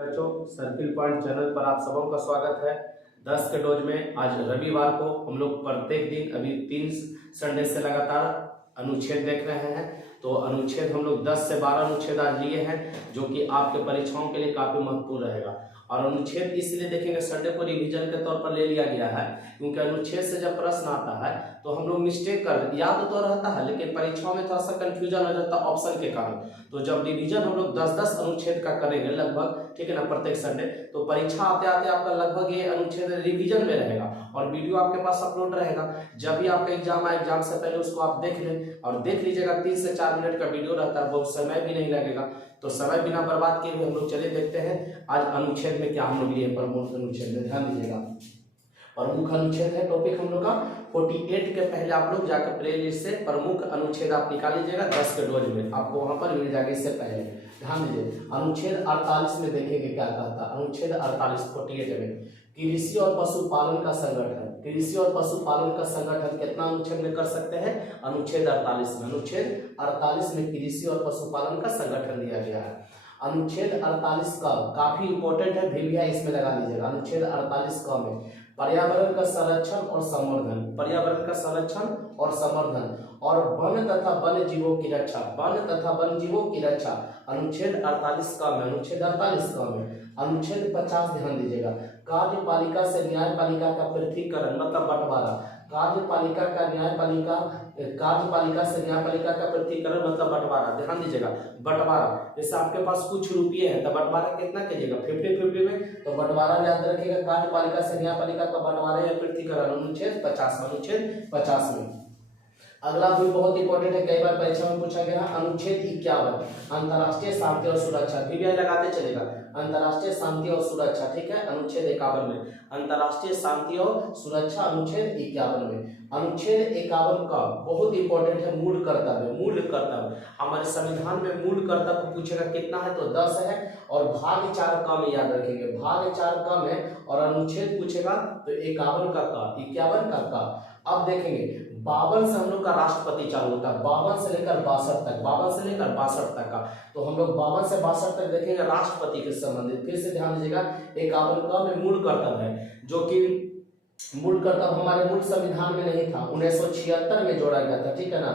बच्चों, circle point channel पर आप सबों का स्वागत है। 10 के डोज में आज रविवार को हम लोग प्रत्येक दिन अभी 3 संडे से लगातार अनुच्छेद देख रहे हैं। तो अनुच्छेद हम लोग 10 से 12 अनुच्छेद आज लिए हैं, जो कि आपके परीक्षाओं के लिए काफी महत्वपूर्ण रहेगा। और अनुच्छेद इसलिए देखेंगे, संडे को रिवीजन के तौर पर ले लिया गया है, क्योंकि अनुच्छेद से जब प्रश्न आता है तो हम लोग मिस्टेक कर याद तो रहता है, लेकिन परीक्षाओं में थोड़ा सा कंफ्यूजन हो जाता है ऑप्शन के कारण। तो जब रिवीजन हम लोग 10-10 अनुच्छेद का करेंगे लगभग, ठीक है ना, प्रत्येक संडे, तो परीक्षा आते आते आपका लगभग ये अनुच्छेद रिवीजन में रहेगा और वीडियो आपके पास अपलोड रहेगा। जब भी आपका एग्जाम आए, एग्जाम से पहले उसको आप देख लें और देख लीजिएगा। 3 से 4 मिनट का वीडियो रहता है, बहुत समय भी नहीं लगेगा। तो समय बिना बर्बाद किए हुए हम लोग चले देखते हैं आज अनुच्छेद में क्या हम लोग लिए प्रमुख अनुच्छेद में, ध्यान दीजिएगा। प्रमुख अनुच्छेद है टॉपिक हम लोग का 48 के पहले आप लोग जाकर प्ले लिस्ट से प्रमुख अनुच्छेद आप निकाल लीजिएगा। 10 के डोज में आपको वहां पर मिल जाएगा। इससे पहले ध्यान दीजिए, अनुच्छेद 48 में देखेंगे क्या कहता है। अनुच्छेद 48 में कृषि और पशुपालन का संगठन, कृषि और पशुपालन का संगठन कितना अनुच्छेद में कर सकते हैं? अनुच्छेद 48 में। अनुच्छेद 48 में कृषि और पशुपालन का संगठन दिया गया है। अनुच्छेद 48 का काफी इंपॉर्टेंट है, भी इसमें लगा लीजिएगा। अनुच्छेद 48 का में पर्यावरण का संरक्षण और संवर्धन, पर्यावरण का संरक्षण और संवर्धन और वन तथा वन्य जीवों की रक्षा, वन तथा वन्य जीवों की रक्षा अनुच्छेद 48 का में। अनुच्छेद 48 का में अनुच्छेद 50 ध्यान दीजिएगा, कार्यपालिका से न्यायपालिका का पृथकीकरण मतलब बंटवारा, कार्यपालिका का न्यायपालिका, कार्यपालिका से न्यायपालिका का पृथकीकरण मतलब बंटवारा। ध्यान दीजिएगा, बंटवारा, जैसे आपके पास कुछ रुपये हैं तो बंटवारा कितना कीजिएगा? 50-50 में। तो बंटवारा याद रखिएगा, कार्यपालिका से न्यायपालिका का बंटवारा या पृथकीकरण अनुच्छेद 50 में। अनुच्छेद 50 में अगला भी बहुत इंपॉर्टेंट है, कई बार परीक्षा में पूछा गया है। अनुच्छेद 51 अंतर्राष्ट्रीय शांति और सुरक्षा, बीबीआई लगाते चलेगा। अंतर्राष्ट्रीय शांति और सुरक्षा, ठीक है, अनुच्छेद 51 में अंतर्राष्ट्रीय शांति और सुरक्षा अनुच्छेद 51 में। अनुच्छेद 51 का बहुत इंपॉर्टेंट है, मूल कर्तव्य। मूल कर्तव्य हमारे संविधान में मूल कर्तव्य पूछेगा कितना है तो 10 है। और भाग 4 का में याद रखेंगे, भाग 4 का में और अनुच्छेद पूछेगा तो 51 का 51 का। अब देखेंगे 52 से हम लोग का राष्ट्रपति चालू होता है, 52 से लेकर 62 तक, 52 से लेकर 62 तक का। तो हम लोग 52 से 62 तक देखेंगे राष्ट्रपति के संबंधित। फिर से ध्यान दीजिएगा, 51 का में मूल कर्तव्य है, जो कि मूल कर्तव्य हमारे मूल संविधान में नहीं था, 1976 में जोड़ा गया था, ठीक है ना।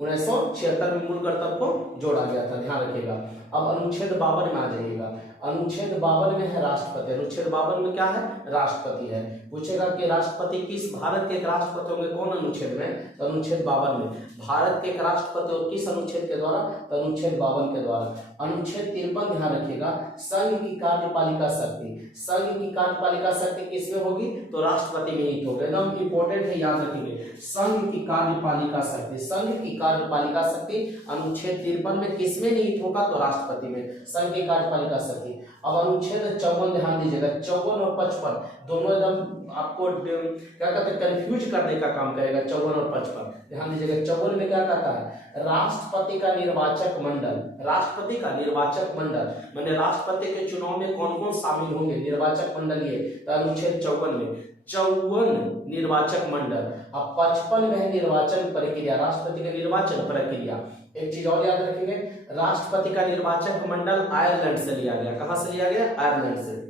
1976 में मूल कर्तव्य को जोड़ा गया था, ध्यान रखिएगा। अब अनुच्छेद 52 में आ जाइएगा। अनुच्छेद 52 में है राष्ट्रपति। अनुच्छेद 52 में क्या है? राष्ट्रपति है। पूछेगा कि राष्ट्रपति किस भारत के एक राष्ट्रपति होंगे, कौन अनुच्छेद में? तो अनुच्छेद 52 में। भारत के एक राष्ट्रपति और किस अनुच्छेद के द्वारा? तो अनुच्छेद 52 के द्वारा। अनुच्छेद 53 ध्यान रखिएगा, संघ की कार्यपालिका शक्ति, संघ की कार्यपालिका शक्ति किसमें होगी? तो राष्ट्रपति में ही होगा। एकदम इंपॉर्टेंट है, याद रखेंगे, संघ की कार्यपालिका शक्ति, संघ की कार्यपालिका शक्ति अनुच्छेद 53 में किसमें निहित होगा? तो राष्ट्रपति में, संघ की कार्यपालिका शक्ति। अब अनुच्छेद 54 ध्यान दीजिएगा, 54 और 55 दोनों एकदम आपको क्या कहते हैं, कंफ्यूज करने का काम करेगा। 54 और 55 ध्यान दीजिएगा। 54 में क्या कहता है? राष्ट्रपति का निर्वाचक मंडल, राष्ट्रपति का निर्वाचक मंडल माने राष्ट्रपति के चुनाव में कौन कौन शामिल होंगे, निर्वाचक मंडल ये। तो अनुच्छेद 54 में 54 निर्वाचक मंडल। अब 55 में है निर्वाचन प्रक्रिया, राष्ट्रपति का निर्वाचन प्रक्रिया। एक चीज और याद रखेंगे, राष्ट्रपति का निर्वाचक मंडल आयरलैंड से लिया गया। कहां से लिया गया? आयरलैंड से।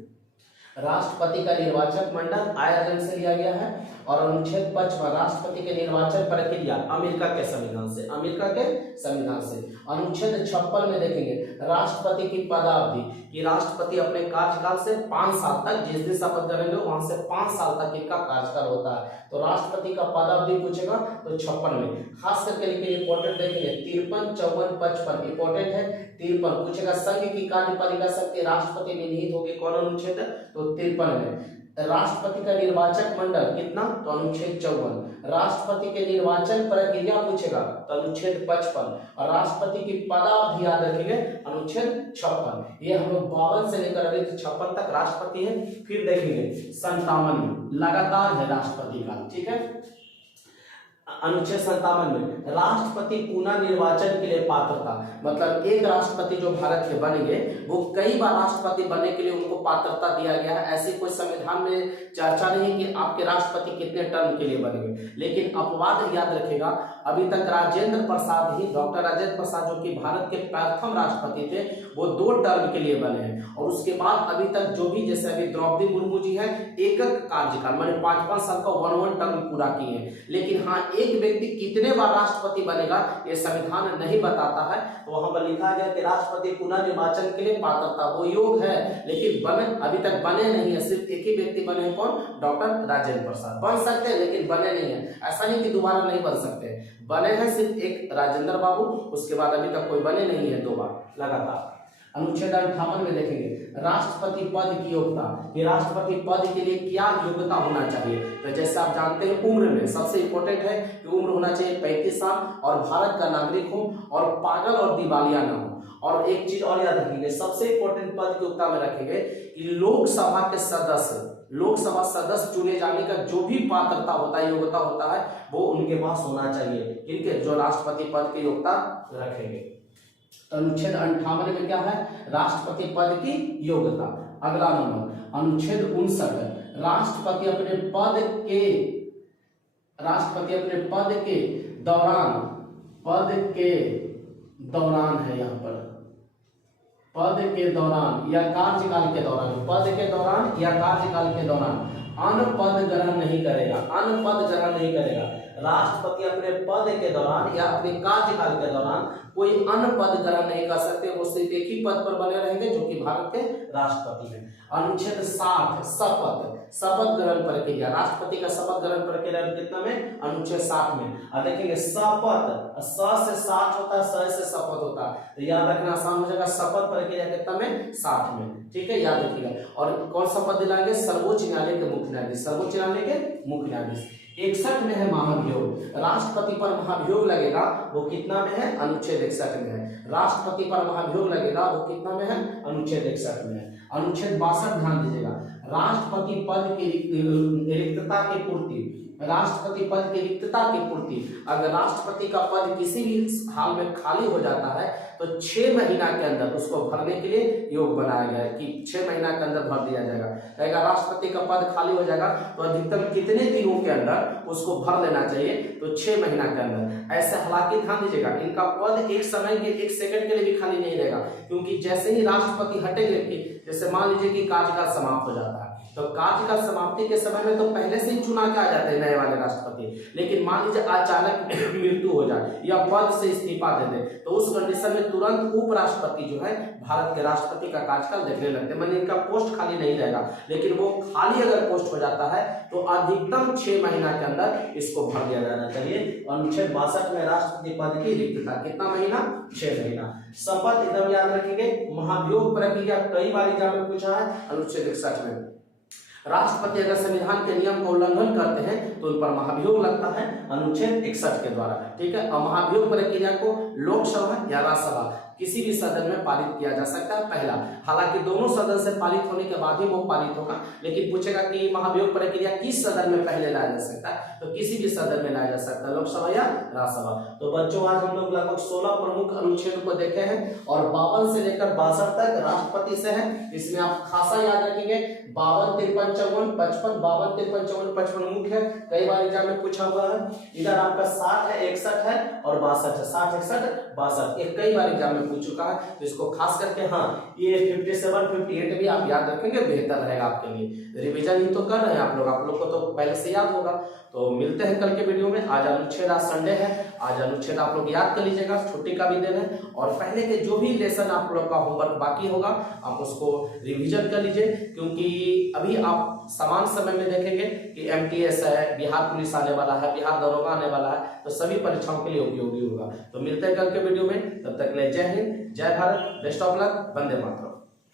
राष्ट्रपति का निर्वाचक मंडल आयरलैंड से लिया गया है। और अनुच्छेद 55 राष्ट्रपति के निर्वाचन प्रक्रिया अमेरिका के संविधान से, अमेरिका के संविधान से। अनुच्छेद 56 में देखेंगे राष्ट्रपति की पदावधि, कि राष्ट्रपति अपने कार्यकाल से 5 साल तक, जिस दिन शपथ करेंगे वहां से 5 साल तक इनका कार्यकाल होता है। तो राष्ट्रपति का पदावधि पूछेगा तो 56 में। खास करके लेकिन इंपॉर्टेंट देखेंगे 53, 54, 55 इंपॉर्टेंट है। 53 पूछेगा संघ की कार्यपालिका शक्ति राष्ट्रपति में निहित होगी, कौन अनुच्छेद? तो 53 में। राष्ट्रपति का निर्वाचक मंडल कितना? तो अनुच्छेद 54। राष्ट्रपति के निर्वाचन प्रक्रिया पूछेगा तो अनुच्छेद 55। और राष्ट्रपति की पदावधि याद रखेंगे अनुच्छेद 56। ये हम लोग 52 से लेकर अभी 56 तक राष्ट्रपति है। फिर देखेंगे 57 लगातार है राष्ट्रपति का, ठीक है। अनुच्छेद 57 में राष्ट्रपति पुनः निर्वाचन के लिए पात्रता, मतलब एक राष्ट्रपति जो भारत के बनेंगे वो कई बार राष्ट्रपति बनने के लिए उनको पात्रता दिया गया है। ऐसी कोई संविधान में चर्चा नहीं कि आपके राष्ट्रपति कितने टर्म के लिए बनेंगे, लेकिन अपवाद याद रखेगा अभी तक राजेंद्र प्रसाद ही, डॉक्टर राजेंद्र प्रसाद जो कि भारत के प्रथम राष्ट्रपति थे, वो 2 टर्म के लिए बने हैं। और उसके बाद अभी तक जो भी, जैसे अभी द्रौपदी मुर्मू जी है, एक कार्यकाल माने 5-5 साल का 1 टर्म पूरा किए हैं। लेकिन हाँ, एक व्यक्ति कितने बार राष्ट्रपति बनेगा ये संविधान नहीं बताता है। तो वहां पर लिखा गया कि राष्ट्रपति पुनर्निर्वाचन के लिए पात्रता वो योग है, लेकिन बने अभी तक बने नहीं है। सिर्फ एक ही व्यक्ति बने हैं, कौन? डॉक्टर राजेंद्र प्रसाद। बन सकते हैं लेकिन बने नहीं है, ऐसा नहीं कि दोबारा नहीं बन सकते। बने हैं सिर्फ एक राजेंद्र बाबू, उसके बाद अभी तक कोई बने नहीं है 2 बार लगातार। अनुच्छेद 58 में देखेंगे राष्ट्रपति पद की योग्यता, कि राष्ट्रपति पद के लिए क्या योग्यता होना चाहिए। तो जैसे आप जानते हैं, उम्र में सबसे इंपॉर्टेंट है कि उम्र होना चाहिए 35 साल और भारत का नागरिक हो और पागल और दिवालिया ना हो। और एक चीज और याद रखेंगे, सबसे इंपॉर्टेंट पद की योग्यता में रखेंगे कि लोकसभा के सदस्य, लोकसभा सदस्य चुने जाने का जो भी पात्रता होता है, योग्यता होता है, वो उनके पास होना चाहिए। ठीक है, जो राष्ट्रपति पद की योग्यता रखेंगे। तो अनुच्छेद 58 में क्या है? राष्ट्रपति पद की योग्यता। अगला नंबर अनुच्छेद 59, राष्ट्रपति अपने पद के दौरान है, यहाँ पर पद के दौरान या कार्यकाल के दौरान, पद के दौरान या कार्यकाल के दौरान अन्य पद ग्रहण नहीं करेगा। राष्ट्रपति अपने पद के दौरान या अपने कार्यकाल के दौरान कोई अन्य पद ग्रहण नहीं कर सकते, वो सिर्फ एक ही पद पर बने रहेंगे जो कि भारत के राष्ट्रपति हैं। अनुच्छेद 60, शपथ ग्रहण प्रक्रिया, राष्ट्रपति का शपथ ग्रहण प्रक्रिया कितना में? अनुच्छेद 60 में। अब देखेंगे शपथ, स से 60 होता है, स से शपथ होता है, तो याद रखना आसान हो जाएगा। शपथ प्रक्रिया कितना में? 60 में। ठीक है, याद रखिएगा। और कौन शपथ दिलाएंगे? सर्वोच्च न्यायालय के मुख्य न्यायाधीश, सर्वोच्च न्यायालय के मुख्य न्यायाधीश। 61 में है महाभियोग, राष्ट्रपति पर महाभियोग लगेगा, वो कितना में है? अनुच्छेद 61 में है। राष्ट्रपति पर महाभियोग लगेगा, वो कितना में है? अनुच्छेद 61 में है। अनुच्छेद 62 ध्यान दीजिएगा, राष्ट्रपति पद की रिक्तता की पूर्ति, राष्ट्रपति पद की रिक्तता की पूर्ति। अगर राष्ट्रपति का पद किसी भी हाल में खाली हो जाता है तो 6 महीना के अंदर उसको भरने के लिए योग बनाया गया है कि 6 महीना के अंदर भर दिया जाएगा। कहेगा राष्ट्रपति का पद खाली हो जाएगा तो अधिकतम कितने दिनों के अंदर उसको भर लेना चाहिए? तो 6 महीना के अंदर। ऐसे हालांकि ध्यान दीजिएगा, इनका पद एक समय के 1 सेकंड के लिए भी खाली नहीं रहेगा, क्योंकि जैसे ही राष्ट्रपति हटेंगे, कि जैसे मान लीजिए कि कार्यकाल समाप्त हो जाता है, तो कार्यकाल समाप्ति के समय में तो पहले से ही चुना के आ जाते हैं नए वाले राष्ट्रपति। लेकिन मान लीजिए अचानक मृत्यु हो जाए या पद से इस्तीफा दे दे, तो उस कंडीशन में तुरंत उपराष्ट्रपति जो है भारत के राष्ट्रपति का कार्यकाल देखने लगते हैं। माने इनका पोस्ट खाली नहीं रहेगा, लेकिन वो खाली अगर पोस्ट हो जाता है तो अधिकतम 6 महीना के अंदर इसको भर दिया जाना चाहिए। अनुच्छेद 62 में राष्ट्रपति पद की रिक्तता कितना महीना? 6 महीना। शपथ एकदम याद रखिए। महाभियोग प्रक्रिया कई बार एग्जाम में पूछा है। अनुच्छेद 61 में राष्ट्रपति अगर संविधान के नियम का उल्लंघन करते हैं तो उन पर महाभियोग लगता है, अनुच्छेद 61 के द्वारा। ठीक है, और महाभियोग प्रक्रिया को लोकसभा या राज्यसभा किसी भी सदन में पारित किया जा सकता है पहला। हालांकि दोनों सदन से पारित होने के बाद ही वो पारित होगा, लेकिन पूछेगा कि महाभियोग प्रक्रिया किस सदन में पहले लाया जा सकता है, तो किसी भी सदन में लाया जा सकता है, लोकसभा या राज्यसभा। तो बच्चों आज हम लोग लगभग 16 प्रमुख अनुच्छेद को देखे हैं और 52 से लेकर 62 तक राष्ट्रपति से है। इसमें आप खासा याद रखेंगे 52, 53, 54, 55, 52, 53, 54, 55 मुख्य है, कई बार एग्जाम में पूछा हुआ है। इधर आपका 60 है, 61 है और 62 है, 60, 61, 62 ये कई बार एग्जाम में पूछ चुका है, तो इसको खास करके हाँ ये 57, 58 भी आप याद रखेंगे, बेहतर रहेगा आपके लिए। रिवीजन ही तो कर रहे हैं आप लोग को तो पहले से याद होगा। तो मिलते हैं कल के वीडियो में। आज अनुच्छेद, आज संडे है, आज अनुच्छेद आप लोग याद कर लीजिएगा, छुट्टी का भी दिन है, और पहले के जो भी लेसन आप लोग का होमवर्क बाकी होगा आप उसको रिवीजन कर लीजिए, क्योंकि अभी आप समान समय में देखेंगे कि MTS है, बिहार पुलिस आने वाला है, बिहार दरोगा आने वाला है, तो सभी परीक्षाओं के लिए उपयोगी होगा। तो मिलते हैं कल के वीडियो में, तब तक के लिए जय हिंद, जय Bharat, best of luck, Vande Mataram.